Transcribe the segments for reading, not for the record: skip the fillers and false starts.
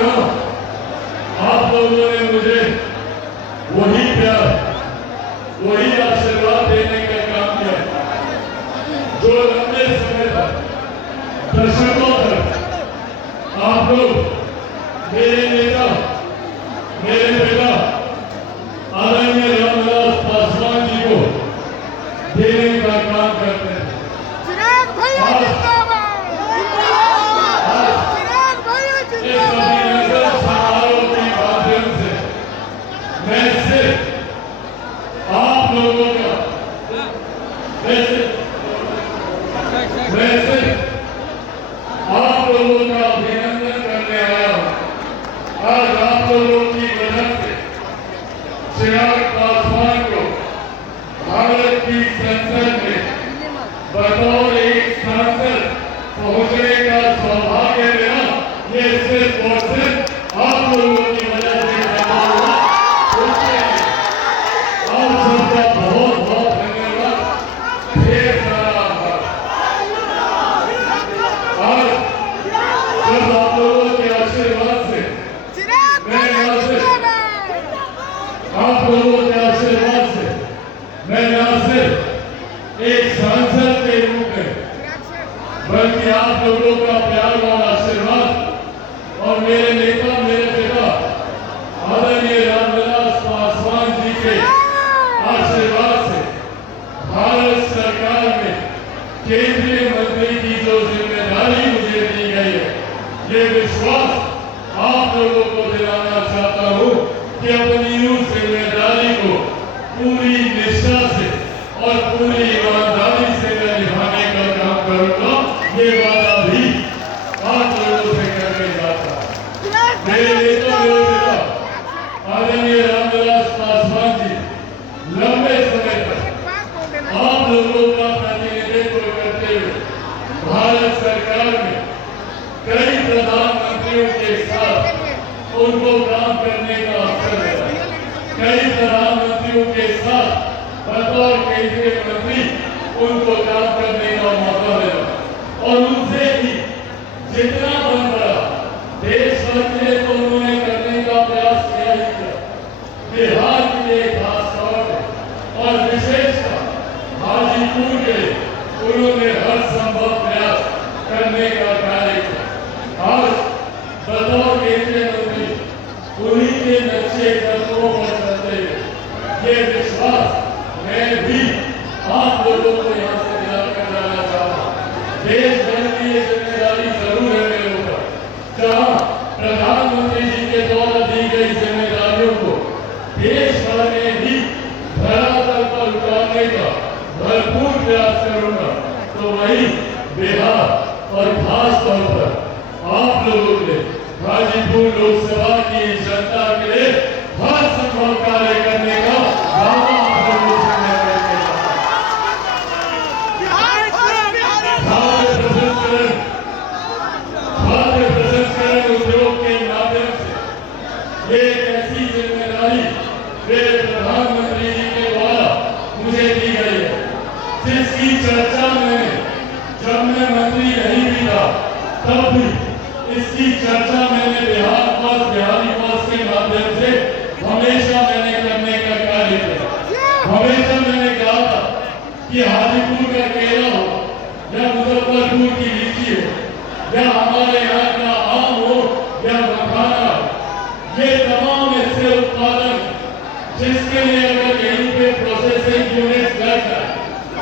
ना आप लोगों ने मुझे वही प्यार, वही आशीर्वाद देने का काम किया जो लंबे समय तक, दशकों तक आप लोग मेरे नेता, मेरे पिता आदरणीय रामविलास पासवान जी को देने का काम करते हैं। चिराग भैया जिंदाबाद, चिराग भैया जिंदाबाद। समारोह के माध्यम से मैं सिर्फ आप लोगों का आप लोगों का अभिनंदन करने आया हूं। आज आप लोगों की वजह से चिराग पासवान को भारत की संसद में बतौर एक सांसद पहुंचने का सौभाग्य मिला। ये सिर्फ और सिर्फ आप लोगों की वजह से आप सबका बहुत बहुत धन्यवाद। ढेर सारा आभार। आज जब आप लोगों के आशीर्वाद से मैं यहाँ से, आप लोगों के आशीर्वाद से मैं यहाँ से एक सांसद के रूप में, बल्कि आप लोगों का प्यार और आशीर्वाद और मेरे नेता, मेरे पिता आदरणीय रामविलास पासवान जी के आशीर्वाद से भारत सरकार में केंद्रीय मंत्री की जो जिम्मेदारी मुझे दी गई है, ये विश्वास आप लोगों को दिलाना चाहता हूं कि अपनी उस जिम्मेदारी को पूरी निष्ठा से और पूरी ईमानदारी से मैं निभाने का काम करूंगा। ये वादा भी आप लोगों से करने जाता हूं। मेरे नेता, मेरे पिता आदरणीय रामविलास पासवान जी लंबे समय तक आप लोगों का प्रतिनिधित्व करते हुए भारत सरकार में कई प्रधानमंत्रियों के साथ उनको काम करने का अवसर मिला। कई प्रधानमंत्रियों के साथ बतौर केंद्रीय मंत्री उनको काम करने का मौका मिला और उनसे भी जितना बन पड़ा देश भर के लिए तो उन्होंने करने का प्रयास किया ही किया। बिहार के लिए खास तौर पर और विशेषकर हाजीपुर के लिए उन्होंने हर संभव प्रयास करने का कार्य किया। आज बतौर केंद्रीय मंत्री उन्हीं के नक्शे कदमों पर चलते हुए ये विश्वास मैं भी आप लोगों को यहाँ से दिलाकर जाना चाहता हूँ। देश भर की ये जिम्मेदारी जरूर है मेरे ऊपर, जहाँ प्रधानमंत्री जी के द्वारा दी गई जिम्मेदारियों को देश भर में भी धरातल पर उतारने का भरपूर प्रयास करूंगा। तो वही बिहार और खास तौर पर आप लोगों के हाजीपुर लोकसभा की जनता के लिए हर संभव कार्य करने का दावा आप लोगों से मैं करके खाद्य प्रसंस्करण उद्योग के माध्यम से ये एक ऐसी जिम्मेदारी मेरे प्रधानमंत्री जी के द्वारा मुझे दी गई है, जिसकी चर्चा मैंने जब मैं मंत्री नहीं भी था तब भी इसकी चर्चा मैंने बिहारी पॉस के माध्यम से हमेशा मैंने करने का कार्य किया। हमेशा मैंने कहा था कि हाजीपुर का केला हो या मुजफ्फरपुर की लीची हो या हमारे यहाँ का आम हो या मखाना हो, ये तमाम ऐसे उत्पादन जिसके लिए अगर यहीं पे प्रोसेसिंग यूनिट लग जाए,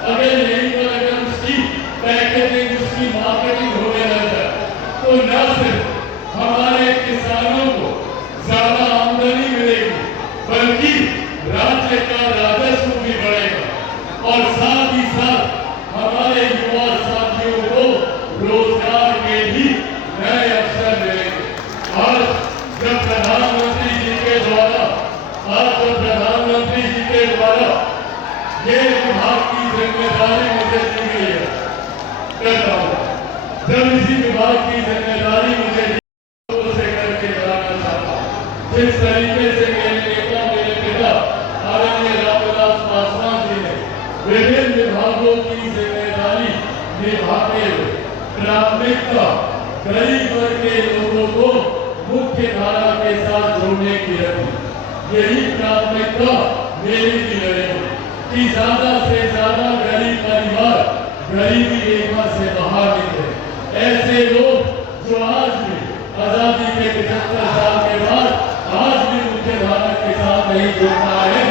अगर यहीं पर अगर उसकी पैकेजिंग, उसकी मार्केटिंग होने लग जाए, तो न सिर्फ हमारे किसानों को ज्यादा आमदनी मिलेगी, बल्कि राज्य का राजस्व भी बढ़ेगा और साथ ही साथ हमारे युवा साथियों को रोजगार के भी नए अवसर मिलेंगे। आज जब प्रधानमंत्री जी के द्वारा ये विभाग की जिम्मेदारी मुझे दी गई है, करता हूँ। जब इसी विभाग की जिम्मेदारी मुझे से करके जाना चाहता हूँ, जिस तरीके से मेरे नेता, मेरे पिता आदरणीय रामविलास पासवान जी ने विभिन्न विभागों की जिम्मेदारी निभाते हुए प्राथमिकता गरीब वर्ग के लोगों को मुख्य योजना है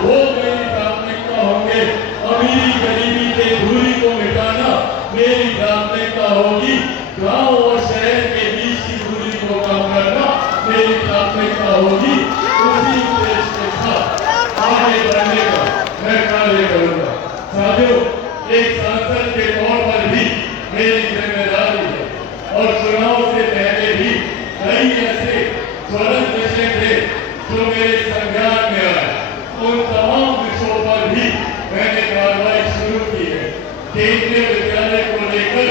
वो मेरी प्राथमिकता होंगे। अमीरी गरीबी के दूरी को मिटाना मेरी प्राथमिकता होगी। गांव और शहर के बीच की दूरी को कम करना मेरी प्राथमिकता होगी। उसी उद्देश्य के साथ आगे बढ़ने का मैं कार्य करूंगा। साथियों, एक सांसद के तौर पर भी मेरी जिम्मेदारी है और चुनाव से पहले भी कई ऐसे ज्वलंत विषय थे जो मेरे संज्ञान में आए। उन तमाम विषयों पर भी मैंने कार्रवाई शुरू की है। केंद्रीय विद्यालय को लेकर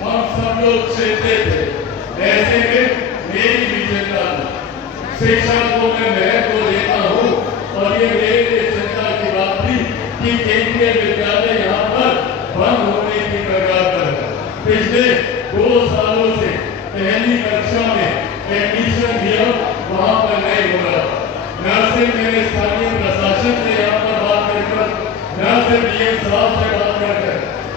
हम सब लोग चिंतित थे, ऐसे में मेरी भी चिंता थी। शिक्षा को मैं महत्व देता हूँ और ये मेरे लिए चिंता की बात थी कि केंद्रीय विद्यालय यहाँ पर बंद होने की कगार पर है। पिछले 2 सालों से पहली कक्षा में एडमिशन दिया, वहाँ पर नहीं हो रहा। न सिर्फ मेरे स्थानीय प्रशासन से यहाँ पर बात कर, न सिर्फ डीएम साहब से बात कर,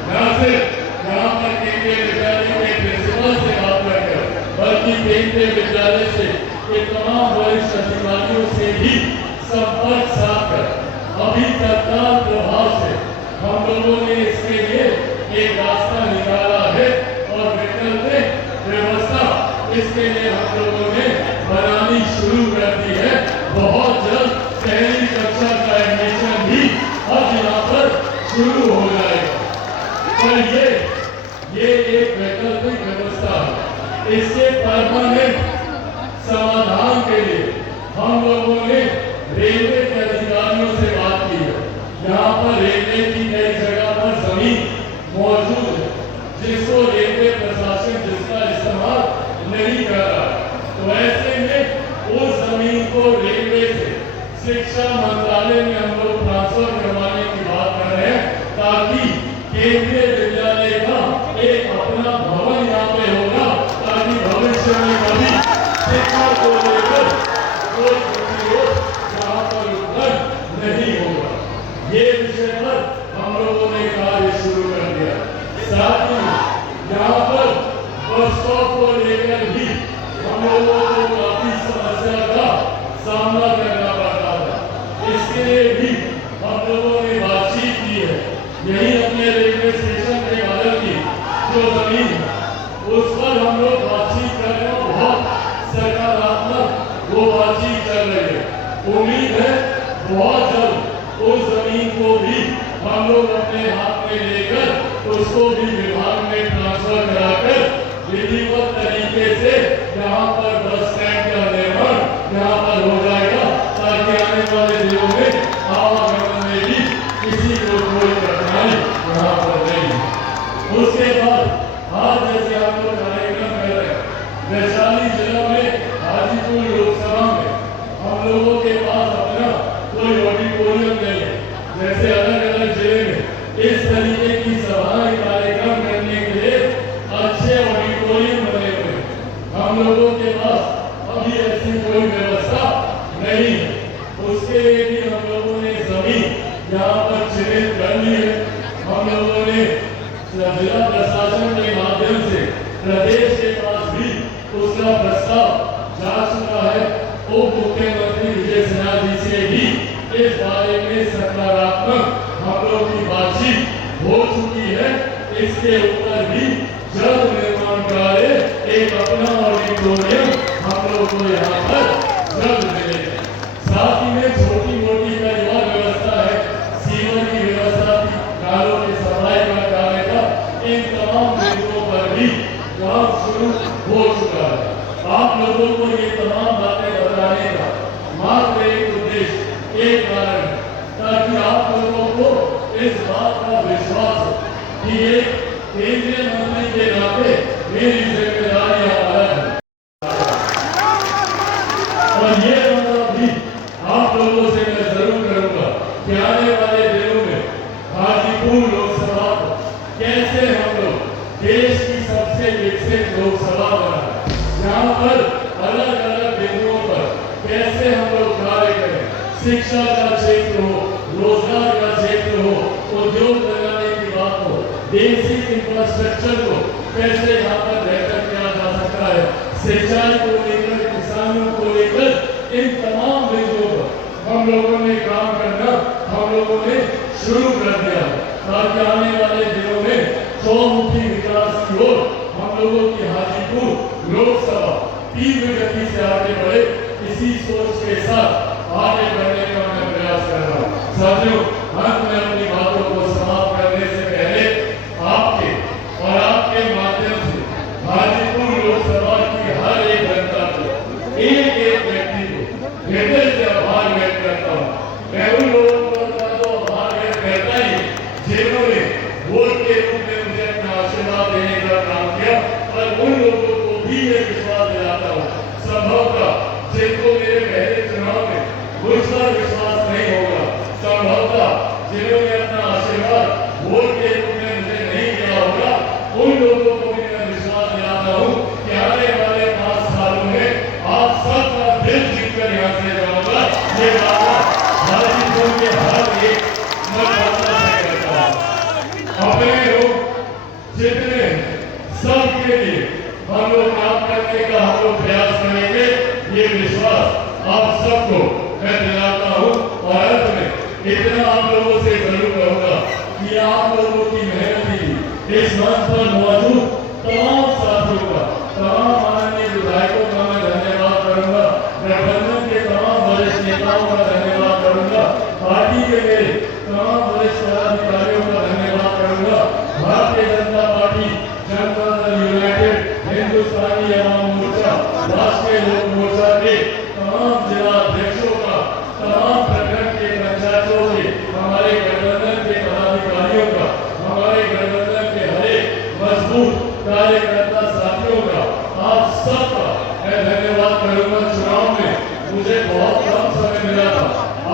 न सिर्फ यहाँ पर केंद्रीय विद्यालय के प्रिंसिपल से बात कर, बल्कि केंद्रीय विद्यालय से ये तमाम वरिष्ठ अधिकारियों से भी संपर्क साधकर अभी तत्काल प्रभाव से हम लोगों ने इसके लिए एक रास्ता निकाला है और वैकल्पिक व्यवस्था इसके लिए हम लोगों ने बनानी शुरू कर दी है। बहुत जल्द पहली कक्षा का एडमिशन भी अब यहाँ पर शुरू हो जाएगा। पर ये एक वैकल्पिक व्यवस्था है। इसके परमानेंट समाधान के लिए हम लोगों ने रेलवे के अधिकारियों से बात की है। यहाँ पर रेलवे की कई जगह पर जमीन मौजूद है जिसको रेलवे प्रशासन जिसका इस्तेमाल नहीं कर रहा। तो ऐसे में उस जमीन को रेलवे से शिक्षा मंत्रालय में हम लोग ट्रांसफर करवाने की बात कर रहे हैं, ताकि केंद्रीय विद्यालय का एक अपना भवन यहाँ पे होगा, ताकि भविष्य में कभी शिक्षा को लेकर कोई प्रतिरोध यहाँ पर उपलब्ध नहीं होगा। ये विषय पर हम लोगों ने कार्य शुरू कर दिया। साथ ही यहाँ पर बस स्टॉप को लेकर भी हम लोगों को काफी समस्या का सामना करना पड़ता था। इसके लिए भी हम लोगों ने बातचीत की है। यही अपने रेलवे स्टेशन के बगल की जो जमीन है उस पर हम लोग बातचीत कर रहे हैं। बहुत सकारात्मक वो बातचीत चल रही है। उम्मीद है बहुत जल्द उस जमीन को भी हम लोग अपने हाथ में लेकर उसको भी विभाग में ट्रांसफर कराकर विधिवत तरीके से यहाँ पर बस स्टैंड का निर्माण यहाँ पर हो जाएगा, ताकि आने वाले दिनों में आवागमन में भी किसी को कोई कठिनाई यहाँ पर नहीं। उसके बाद आज जैसे हम लोग कार्यक्रम कर रहे हैं, वैशाली जिला में हाजीपुर लोकसभा में हम लोगों के पास अपना कोई ऑडिटोरियम नहीं है। जैसे अलग अलग जिले में इस तरीके की सभाएं कार्यक्रम करने के लिए अच्छे ऑडिटोरियम बने हुए हैं, हम लोगों के पास अभी ऐसी कोई व्यवस्था नहीं है। उसके लिए भी हम लोगों ने जमीन यहाँ पर चिन्हित कर ली है। हम लोगों ने जिला प्रशासन के माध्यम से प्रदेश के पास भी उसका प्रस्ताव जा चुका है। उप मुख्यमंत्री विजय सिन्हा जी से भी इस बारे में सकारात्मक हम लोग की बातचीत हो चुकी है। इसके ऊपर भी जल्द निर्माण कार्य एक अपना ऑडिटोरियम हम लोग को यहाँ पर जल्द मिलेगा। साथ ही में छोटी मोटी कई और व्यवस्था है, सीवर की व्यवस्था, नालों की सफाई का कार्य का, इन तमाम बिंदुओं पर भी काम शुरू हो चुका है। आप लोगों को ये तमाम बातें बताने का मात्र एक उद्देश्य, एक कारण है, ताकि आप लोगों को इस बात का विश्वास हो कि एक केंद्रीय मंत्री के नाते मेरी जिम्मेदारी अलग है। और ये वादा भी आप लोगों से मैं जरूर करूंगा कि आने वाले दिनों में हाजीपुर लोकसभा को कैसे हम लोग देश की सबसे विकसित लोकसभा बनाए, यहाँ पर अलग अलग बिंदुओं पर कैसे हम लोग कार्य करें। शिक्षा का क्षेत्र हो, रोजगार का क्षेत्र हो, उद्योग लगाने की बात हो, बेसिक इंफ्रास्ट्रक्चर को कैसे यहाँ पर बेहतर किया जा सकता है, सिंचाई को लेकर, किसानों को लेकर, इन तमाम बिंदुओं पर हम लोगों लोगों ने शुरू कर दिया ताकि आने वाले दिनों में चौमुखी विकास की ओर हम लोगों की हाजीपुर लोकसभा तीव्र गति से आगे बढ़े। इसी सोच के साथ आगे बढ़ने का मैं प्रयास कर रहा हूँ। साथियों, अंत में अपनी बातों को समाप्त करने से पहले आपके और आपके माध्यम से हाजीपुर लोकसभा की हर एक जनता को, एक एक व्यक्ति को हृदय से आभार व्यक्त करता हूँ। मैं उन लोगों का तो आभार व्यक्त करता ही जिन्होंने वोट के रूप में मुझे अपना आशीर्वाद देने का काम किया, और उन लोगों को भी मैं विश्वास दिलाता हूँ संभवतः जिनको मेरे पहले चुनाव में मुझ पर विश्वास नहीं होगा, संभवतः जिन्होंने अपना आशीर्वाद वोट के रूप में मुझे नहीं दिया होगा, उन लोगों को भी मैं विश्वास दिलाता हूँ कि आने वाले 5 सालों में आप सबका दिल जीतकर यहाँ से जाऊंगा। ये बात हाजीपुर के हर एक मतदाता से करता हूँ। अपने लोग जितने सबके लिए हम लोग काम करने का हम लोग प्रयास करेंगे, ये विश्वास आप सबको मैं दिलाता हूँ। और अंत में इतना आप लोगों से जरूर कहूँगा कि आप लोगों की मेहनत इस मंच पर मौजूद तमाम साथियों का, तमाम माननीय विधायकों का मैं धन्यवाद करूंगा, गठबंधन के तमाम वरिष्ठ नेताओं का धन्यवाद करूंगा, पार्टी के मेरे तमाम वरिष्ठ पदाधिकारियों का धन्यवाद करूंगा, भारतीय जनता पार्टी, जनता दल यूनाइटेड, हिंदुस्तानी अवाम मोर्चा, राष्ट्रीय लोक मोर्चा के तमाम जिला अध्यक्षों का, तमाम प्रखंड के पंचायतों के, हमारे गठबंधन के पदाधिकारियों का, हमारे गठबंधन के हरे मजबूत कार्यकर्ता साथियों का, आप सबका मैं धन्यवाद करूंगा। चुनाव में मुझे बहुत कम समय मिला था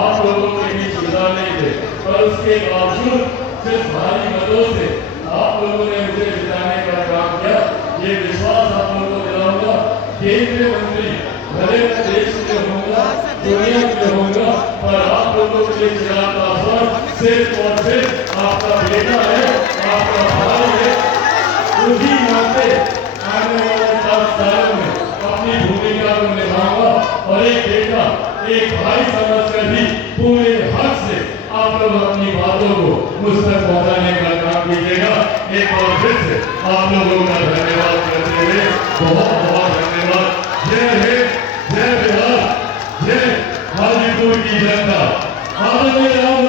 आप लोगों के बीच गुजारने के, पर उसके बावजूद जिस भारी मतों से आप लोगों ने मुझे जिताने का काम किया, ये विश्वास आप लोगों को दिलाऊंगा। केंद्रीय मंत्री भले मैं देश में होऊंगा, दुनिया में होऊंगा, पर आप लोगों के लिए चिराग पासवान सिर्फ और सिर्फ आपका बेटा है, आपका भाई है। उसी नाते आने वाले 10 सालों में अपनी भूमिका को निभाऊंगा, और एक बेटा, एक भाई समझकर भी पूरे हक से आप लोग अपनी बातों को मुझ तक पहुंचाने का काम कीजिएगा। एक बार फिर से आप लोगों का धन्यवाद करते हुए बहुत बहुत धन्यवाद। जय हिंद, जय बिहार, जय हाजीपुर की जनता। आदरणीय राम